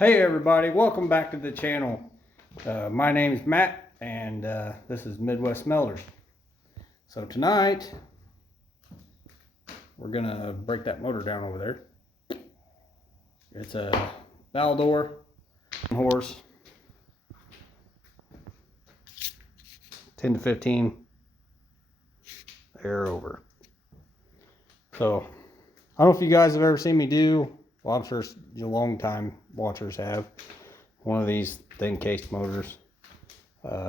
Hey everybody, welcome back to the channel. My name is Matt and this is Midwest Smelters. So tonight we're gonna break that motor down over there. It's a Baldor horse, 10 to 15 air over. So I don't know if you guys have ever seen me do, well, I'm sure you long time watchers have, one of these thin cased motors.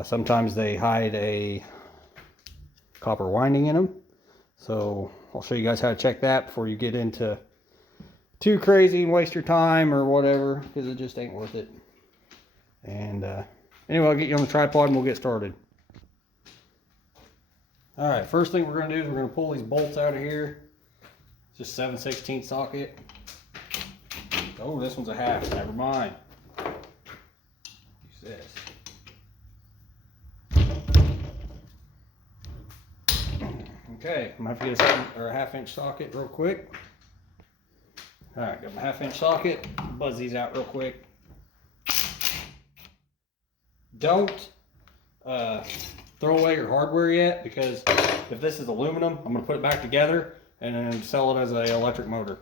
Sometimes they hide a copper winding in them. So I'll show you guys how to check that before you get into too crazy and waste your time or whatever, because it just ain't worth it. And anyway, I'll get you on the tripod and we'll get started. All right, first thing we're going to do is we're going to pull these bolts out of here. It's just 7/16 socket. Oh, this one's a half. Never mind. Use this. Okay, I'm going to have to get a 1/2-inch socket real quick. All right, got my 1/2-inch socket. Buzz these out real quick. Don't throw away your hardware yet, because if this is aluminum, I'm going to put it back together and then sell it as an electric motor.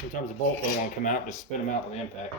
Sometimes the bolt don't want to come out, just spin them out with the impact.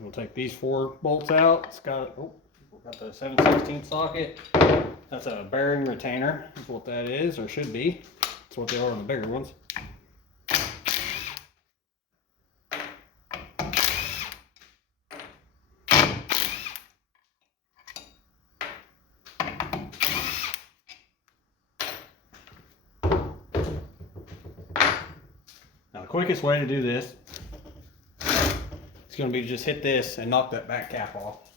We'll take these 4 bolts out. It's got the 7/16 socket. That's a bearing retainer, is what that is, or should be. That's what they are on the bigger ones. Now the quickest way to do this, it's going to be to just hit this and knock that back cap off.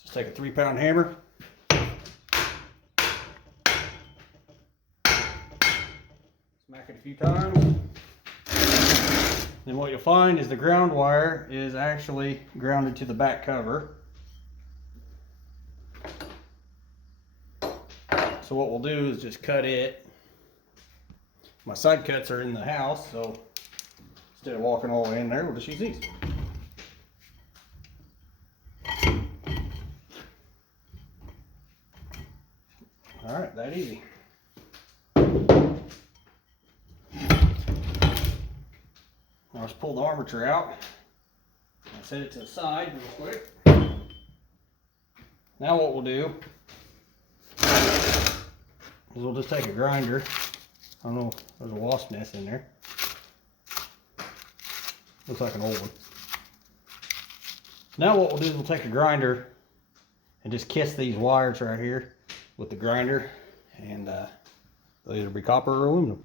Just take a 3-pound hammer. Smack it a few times. Then what you'll find is the ground wire is actually grounded to the back cover. So what we'll do is just cut it. My side cuts are in the house, so instead of walking all the way in there, we'll just use these. All right, that easy. I'll just pull the armature out. I'll set it to the side real quick. Now what we'll do is we'll just take a grinder. I don't know, there's a wasp nest in there. Looks like an old one. Now what we'll do is we'll take a grinder and just kiss these wires right here with the grinder, and they'll either be copper or aluminum.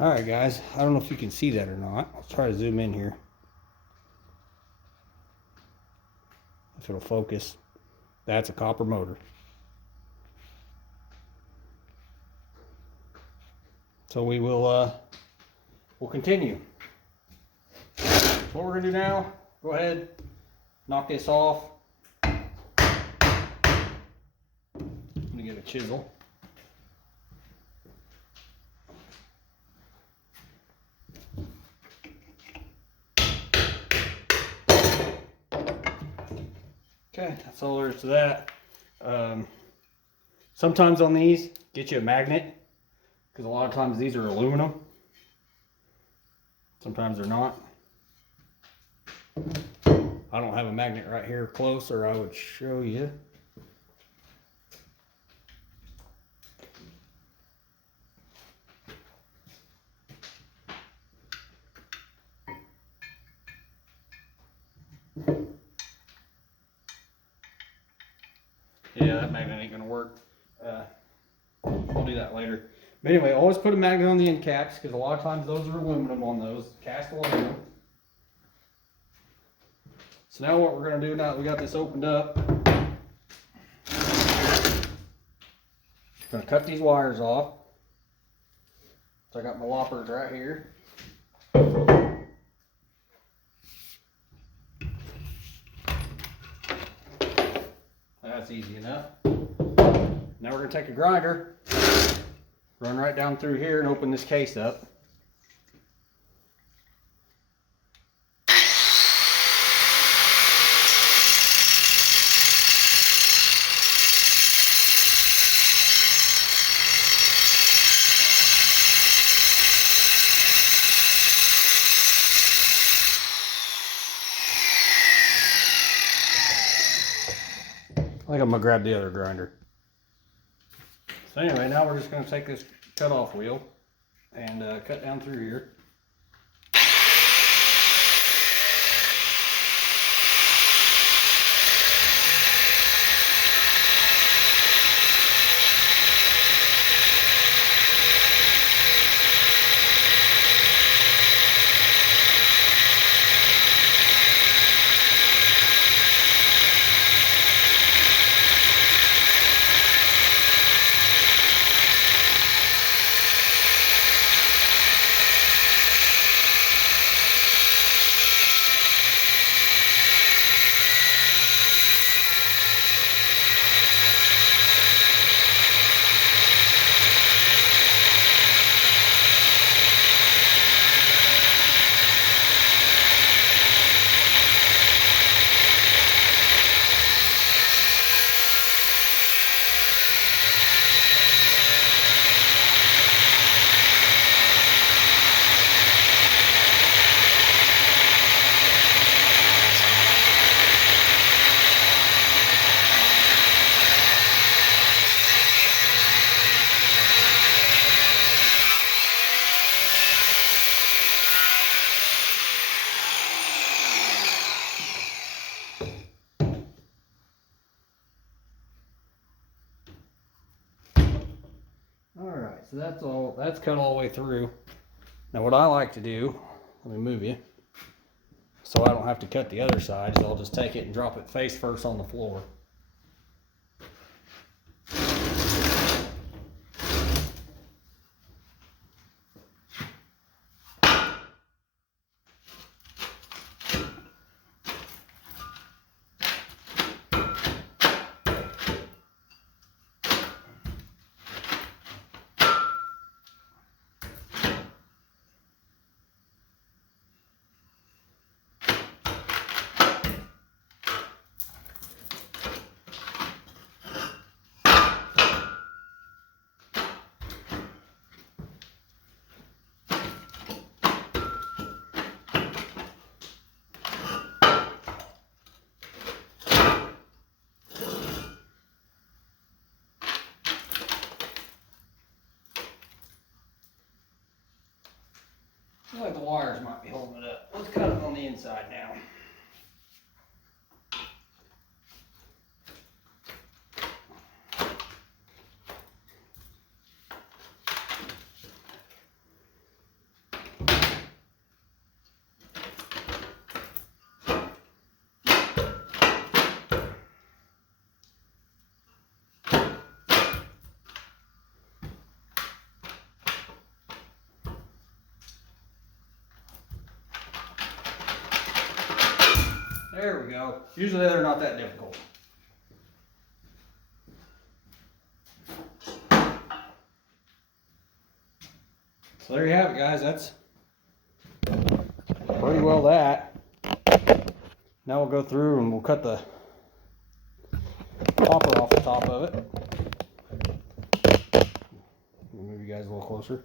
Alright guys, I don't know if you can see that or not. I'll try to zoom in here. If it'll focus. That's a copper motor. So we will we'll continue. So what we're gonna do now, go ahead, knock this off. I'm gonna get a chisel. Okay, that's all there is to that. Sometimes on these, get you a magnet, because a lot of times these are aluminum. Sometimes they're not. I don't have a magnet right here close, or I would show you. Yeah, that magnet ain't gonna work. I'll do that later. But anyway, always put a magnet on the end caps, because a lot of times those are aluminum on those, cast aluminum. So now what we're gonna do now that we got this opened up, gonna cut these wires off. So I got my loppers right here. That's easy enough. Now we're gonna take a grinder, run right down through here and open this case up. I think I'm gonna grab the other grinder. So anyway, now we're just gonna take this cut-off wheel and cut down through here. Alright, so that's cut all the way through. Now what I like to do, let me move you, so I don't have to cut the other side, so I'll just take it and drop it face first on the floor. I feel like the wires might be holding it up. Let's cut it on the inside now. There we go. Usually they're not that difficult. So there you have it, guys. That's pretty well that. Now we'll go through and we'll cut the popper off the top of it. you guys a little closer.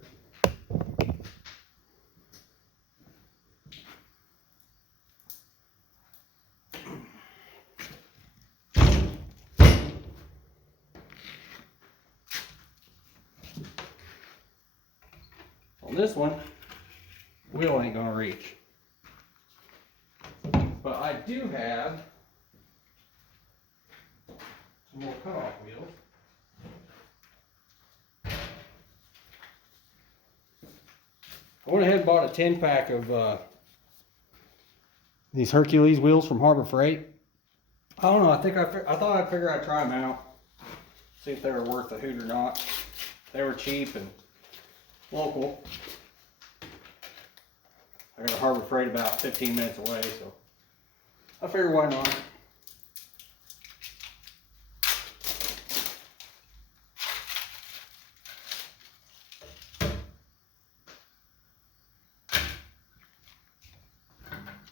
On this one, wheel ain't gonna reach. But I do have some more cutoff wheels. I went ahead and bought a 10-pack of these Hercules wheels from Harbor Freight. I don't know, I thought I'd figure I'd try them out, see if they were worth a hoot or not. They were cheap and local. I got a Harbor Freight about 15 minutes away, so I figured why not.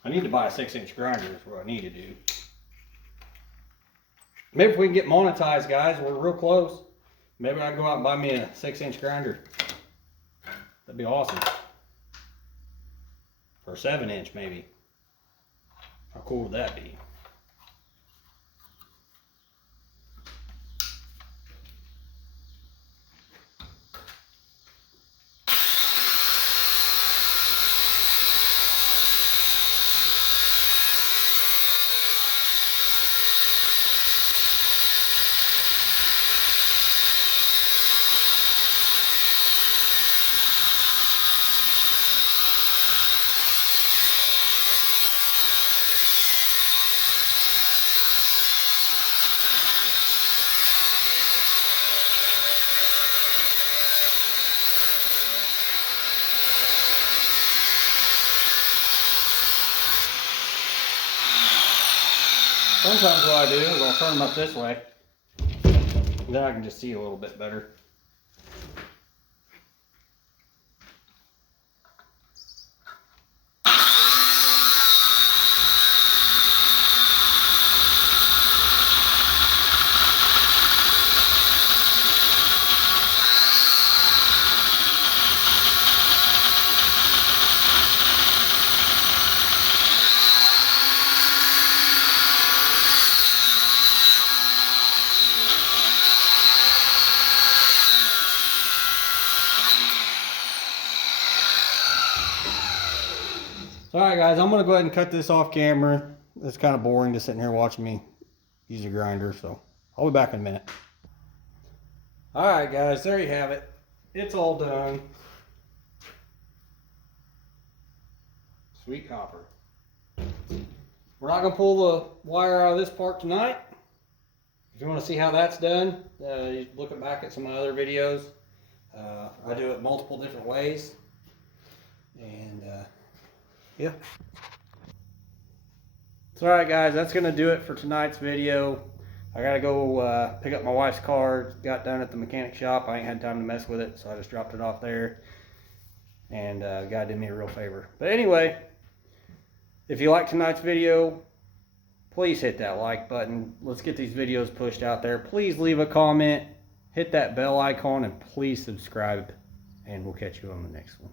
I need to buy a 6-inch grinder is what I need to do. Maybe if we can get monetized, guys, we're real close. Maybe I can go out and buy me a 6-inch grinder. That'd be awesome. Or a 7-inch maybe. How cool would that be? Sometimes what I do is I'll turn them up this way. Then I can just see a little bit better. So, alright guys, I'm going to go ahead and cut this off camera. It's kind of boring just sitting here watching me use a grinder, so I'll be back in a minute. Alright guys, there you have it. It's all done. Sweet copper. We're not going to pull the wire out of this part tonight. If you want to see how that's done, you look back at some of my other videos. I do it multiple different ways. And yeah. So alright guys, that's going to do it for tonight's video. I got to go pick up my wife's car. Got done at the mechanic shop. I ain't had time to mess with it, so I just dropped it off there. And the guy did me a real favor. But anyway, if you like tonight's video, please hit that like button. Let's get these videos pushed out there. Please leave a comment, hit that bell icon, and please subscribe. And we'll catch you on the next one.